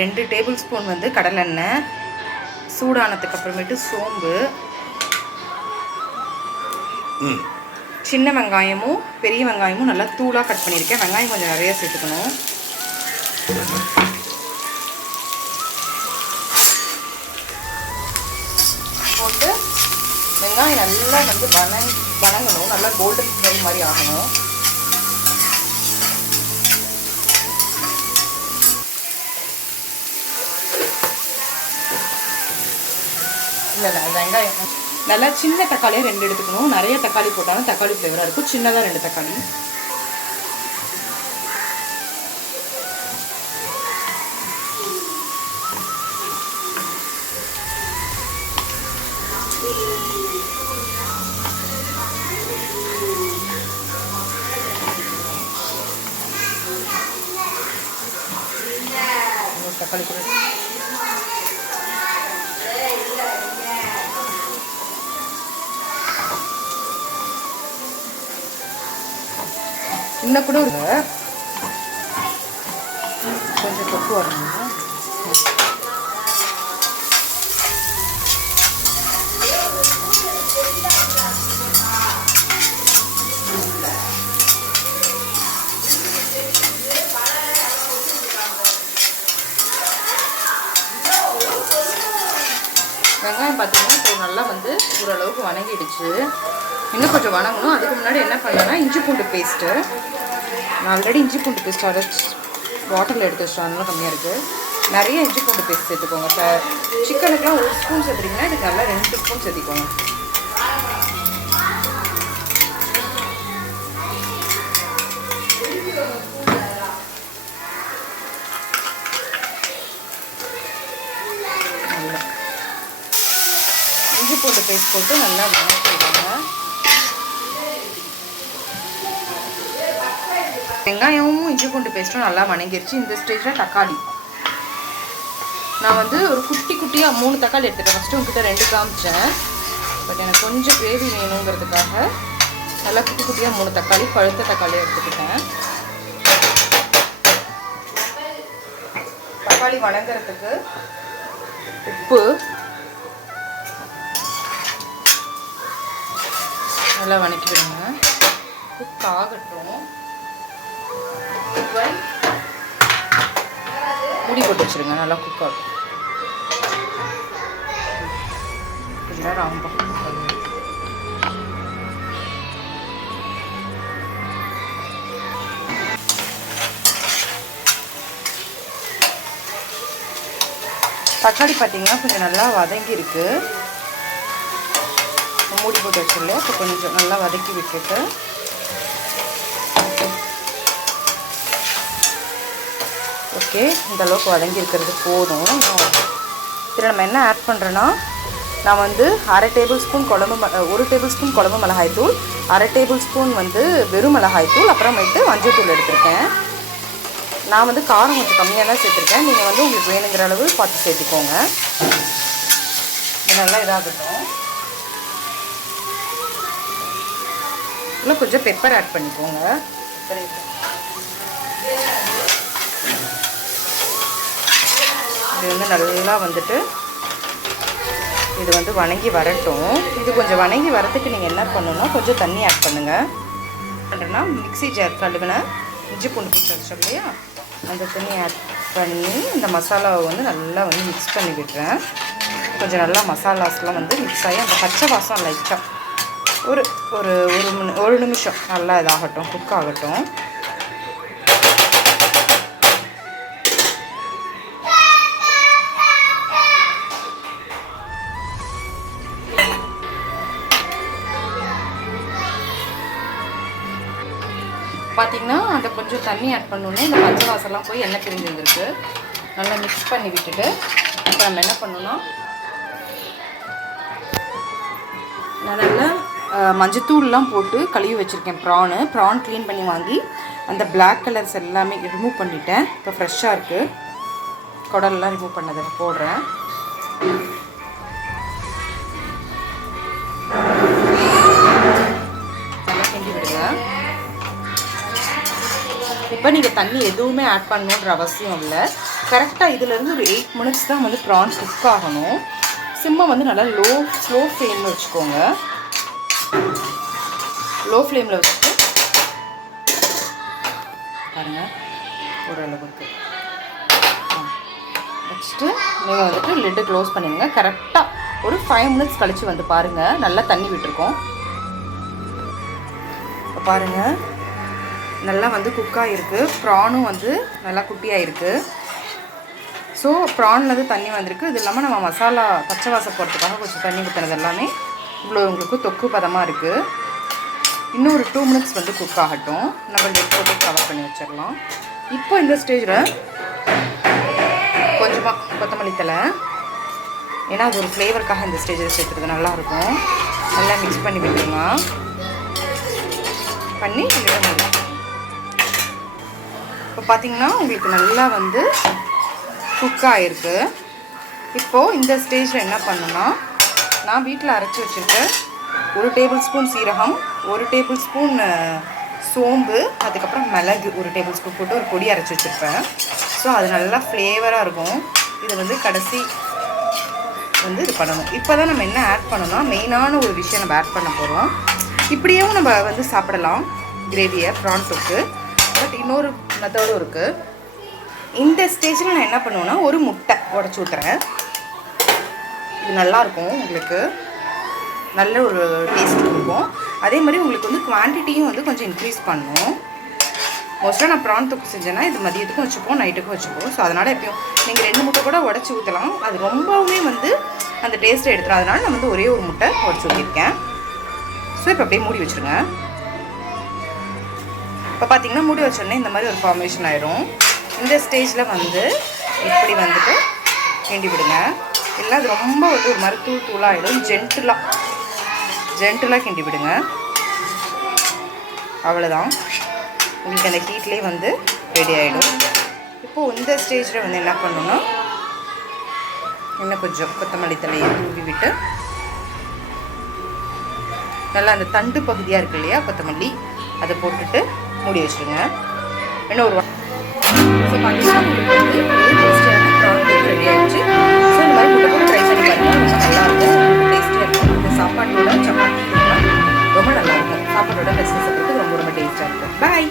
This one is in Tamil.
ரெண்டு டேபிள் ஸ்பூன் வந்து கடலெண்ணெய் சூடானதுக்கு அப்புறமேட்டு சோம்பு சின்ன வெங்காயமும் பெரிய வெங்காயமும் நல்லா தூளாக கட் பண்ணியிருக்கேன். வெங்காயம் கொஞ்சம் நிறைய சேர்த்துக்கணும். போட்டு வெங்காயம் நல்லா வந்து வணங் வணங்கணும். நல்லா கோல்டன் ஃப்ரை மாதிரி ஆகணும். இல்லை இல்லை வெங்காயம் நல்லா சின்ன தக்காளியாக ரெண்டு எடுத்துக்கணும் நிறைய தக்காளி போட்டாலும் தக்காளி ஃப்ளேவராக இருக்கும் சின்னதாக ரெண்டு தக்காளி ஒரு தக்காளி கூட இன்னும் கூட ஒரு கொஞ்சம் தொப்பு வரணும்? வெங்காயம் பார்த்தீங்கன்னா இப்போ நல்லா வந்து ஓரளவுக்கு வணங்கிடுச்சு. இன்னும் கொஞ்சம் வணங்கணும். அதுக்கு முன்னாடி என்ன பண்ணேன்னா இஞ்சி பூண்டு பேஸ்ட்டு நான் ஆல்ரெடி இஞ்சி பூண்டு பேஸ்ட் அரைச்சி வாட்டரில் எடுத்து வச்சிட்டோம் அதனால கம்மியாக இருக்குது நிறைய இஞ்சி பூண்டு பேஸ்ட் சேர்த்துக்கோங்க. இப்போ சிக்கனுக்குலாம் ஒரு ஸ்பூன் சேர்த்துட்டிங்கன்னா இதுக்கு நல்லா ரெண்டு ஸ்பூன் சேர்த்திக்கோங்க. இஞ்சி பூண்டு பேஸ்ட் போட்டு நல்லா வணக்கிடுவாங்க வெங்காயமும் இஞ்சி பூண்டு பேஸ்ட்டும் நல்லா வணங்கிருச்சு. இந்த ஸ்டேஜில் தக்காளி. நான் வந்து ஒரு குட்டி குட்டியாக மூணு தக்காளி எடுத்துட்டேன் ஃபஸ்ட்டு உங்ககிட்ட ரெண்டு காமிச்சேன். பட் எனக்கு கொஞ்சம் கிரேவி வேணுங்கிறதுக்காக நல்லா குட்டி குட்டியாக மூணு தக்காளி பழுத்த தக்காளி எடுத்துக்கிட்டேன். தக்காளி வணங்குறதுக்கு உப்பு நல்லா வணக்கிவிடுங்க குக் ஆகட்டும். மூடி போட்டு வச்சுருங்க நல்லா குக் ஆகும் கொஞ்ச நேரம் ஆகும் தக்காளி பார்த்தீங்கன்னா கொஞ்சம் நல்லா வதங்கி இருக்கு. மூடி போட்டு வச்சிடல இப்போ கொஞ்சம் நல்லா வதக்கி விட்டுட்டு ஓகே இந்தளவுக்கு வதங்கி இருக்கிறது போதும். இதில் நம்ம என்ன ஆட் பண்ணுறோன்னா நான் வந்து அரை டேபிள் ஸ்பூன் குழம்பு ம- ஒரு டேபிள் ஸ்பூன் குழம்பு மிளகாய்த்தூள் அரை டேபிள் ஸ்பூன் வந்து வெறும் மிளகாய்த்தூள் அப்புறமேட்டு மஞ்சத்தூள் எடுத்திருக்கேன். நான் வந்து காரம் கொஞ்சம் கம்மியாக தான் சேர்த்துருக்கேன். நீங்கள் வந்து உங்களுக்கு வேணுங்கிற அளவு பார்த்து சேர்த்துக்கோங்க. இது நல்லா இதாகட்டும். இன்னும் கொஞ்சம் பெப்பர் ஆட் பண்ணிக்கோங்க. சரி இது வந்து நல்லா வந்துட்டு இது வந்து வணங்கி வரட்டும். இது கொஞ்சம் வணங்கி வரதுக்கு நீங்கள் என்ன பண்ணணும்னா கொஞ்சம் தண்ணி ஆட் பண்ணுங்கள் பண்ணுறேன்னா மிக்ஸி ஜார் கழுவின இஞ்சி பூண்டு பிடிச்சி இல்லையா? அந்த தண்ணி ஆட் பண்ணி இந்த மசாலாவை வந்து நல்லா வந்து மிக்ஸ் பண்ணி விடுறேன். கொஞ்சம் நல்லா மசாலாஸ்லாம் வந்து மிக்ஸ் ஆகி அந்த பச்சை வாசம் லைட்டாக ஒரு ஒரு ஒரு ஒரு நிமிஷம் நல்லா இதாகட்டும் குக் ஆகட்டும். பார்த்தீங்கன்னா அந்த கொஞ்சம் தண்ணி ஆட் பண்ணோன்னே இந்த பச்சை வாசலாம் போய் எண்ணெய் பிரிஞ்சு வந்துருக்கு நல்லா மிக்ஸ் பண்ணி விட்டுட்டு இப்போ நம்ம என்ன பண்ணணும்னா நான் நல்லா மஞ்சத்தூள்லாம் போட்டு கழுவி வச்சுருக்கேன் ப்ரானு ப்ரான் க்ளீன் பண்ணி வாங்கி அந்த பிளாக் கலர்ஸ் எல்லாமே ரிமூவ் பண்ணிட்டேன். இப்போ ஃப்ரெஷ்ஷாக இருக்குது குடல்லாம் ரிமூவ் பண்ணதை போடுறேன். இப்போ நீங்கள் தண்ணி எதுவுமே ஆட் பண்ணணுன்ற அவசியம் இல்லை. கரெக்டாக இதுலேருந்து ஒரு எயிட் மினிட்ஸ் தான் வந்து ப்ரான்ஸ் குக் ஆகணும். சிம்மை வந்து நல்லா லோ ஸ்லோ ஃப்ளேமில் வச்சுக்கோங்க. லோ ஃப்ளேமில் வச்சுட்டு பாருங்கள் ஓரளவுக்கு. வச்சுட்டு நீங்கள் வந்துட்டு லிட்டு க்ளோஸ் பண்ணிடுங்க கரெக்டாக ஒரு ஃபைவ் மினிட்ஸ் கழித்து வந்து பாருங்கள் நல்லா தண்ணி விட்டுருக்கோம். பாருங்கள் நல்லா வந்து குக்காக இருக்குது ப்ரானும் வந்து நல்லா குட்டியாக இருக்குது ஸோ ப்ரான்லேருந்து தண்ணி வந்திருக்கு. இது இல்லாமல் நம்ம மசாலா பச்சை வாசம் போடுறதுக்காக கொஞ்சம் தண்ணி ஊற்றுனது எல்லாமே இவ்வளோ உங்களுக்கு தொக்கு பதமாக இருக்குது இன்னும் ஒரு டூ மினிட்ஸ் வந்து குக் ஆகட்டும். நம்ம லெட் போட்டு கவர் பண்ணி வச்சிடலாம். இப்போ இந்த ஸ்டேஜில் கொஞ்சமாக கொத்தமல்லி தலை ஏன்னா அது ஒரு ஃப்ளேவருக்காக இந்த ஸ்டேஜில் சேர்த்துறது நல்லாயிருக்கும். நல்லா மிக்ஸ் பண்ணி விட்டுருங்க பண்ணி விட முடியும் பார்த்திங்கன்னா உங்களுக்கு நல்லா வந்து குக் ஆகிருக்கு இப்போது இந்த ஸ்டேஜில் என்ன பண்ணுன்னா நான் வீட்டில் அரைச்சி வச்சுருக்கேன் ஒரு டேபிள் ஸ்பூன் சீரகம் ஒரு டேபிள் ஸ்பூன் சோம்பு அதுக்கப்புறம் மிளகு ஒரு டேபிள் ஸ்பூன் போட்டு ஒரு பொடி அரைச்சி வச்சுருப்பேன். ஸோ அது நல்லா ஃப்ளேவராக இருக்கும். இது வந்து கடைசி வந்து இது பண்ணணும். இப்போ தான் நம்ம என்ன ஆட் பண்ணணும்னா மெயினான ஒரு விஷயம் நம்ம ஆட் பண்ண போகிறோம் இப்படியும் நம்ம வந்து சாப்பிடலாம். கிரேவியை ப்ரான் தொக்கு பட் இன்னொரு மெத்தடும் இருக்குது இந்த ஸ்டேஜில் நான் என்ன பண்ணுவேன்னா ஒரு முட்டை உடச்சி விட்டுறேன் இது நல்லாயிருக்கும் உங்களுக்கு. நல்ல ஒரு டேஸ்ட் கொடுக்கும். அதே மாதிரி உங்களுக்கு வந்து குவான்டிட்டியும் வந்து கொஞ்சம் இன்க்ரீஸ் பண்ணும். மோஸ்ட்டாக நான் ப்ரான் தொக்கு செஞ்சேன்னா இது மதியத்துக்கும் வச்சுப்போம் நைட்டுக்கும் வச்சுப்போம். ஸோ அதனால் எப்பயும் நீங்கள் ரெண்டு முட்டை கூட உடச்சி ஊற்றலாம் அது ரொம்பவுமே வந்து அந்த டேஸ்ட்டை எடுத்துரும். அதனால் நான் வந்து ஒரே ஒரு முட்டை உடச்சி ஊற்றிருக்கேன் ஸோ இப்போ அப்படியே மூடி வச்சுருங்க. இப்போ பார்த்தீங்கன்னா முடி வச்சோடனே இந்த மாதிரி ஒரு ஃபார்மேஷன் ஆயிரும். இந்த ஸ்டேஜில் வந்து இப்படி வந்துட்டு கிண்டி விடுங்க. இல்லை அது ரொம்ப வந்து ஒரு மாதிரி தூள் தூளாக ஆகிடும் ஜென்டிலாக ஜென்டிலாக கிண்டி விடுங்க. அவ்வளோதான் உங்களுக்கு அந்த ஹீட்லேயே வந்து ரெடி ஆகிடும் இப்போது இந்த ஸ்டேஜில் வந்து என்ன பண்ணணும்னா இன்னும் கொஞ்சம் கொத்தமல்லி தலையை தூவி விட்டு நல்லா அந்த தண்டு பகுதியாக இருக்கு இல்லையா கொத்தமல்லி அதை போட்டுட்டு மூடி வச்சுருங்க. இன்னும் ஒரு ஸோ பார்த்தீங்கன்னா உங்களுக்கு வந்து டேஸ்டியான ப்ரான் ரெடி ஆயிடுச்சு. ஸோ இந்த மாதிரி முட்டை ட்ரை பண்ணி ரொம்ப நல்லாயிருக்கும் டேஸ்டியாக இருக்கும். இந்த சாப்பாட்டோட சப்பாத்தி ரொம்ப நல்லாயிருக்கும் சாப்பாட்டோட பெஸ்ட் சாப்பிட்றதுக்கு ரொம்ப ரொம்ப டேஸ்ட்டாக இருக்கும். பாய்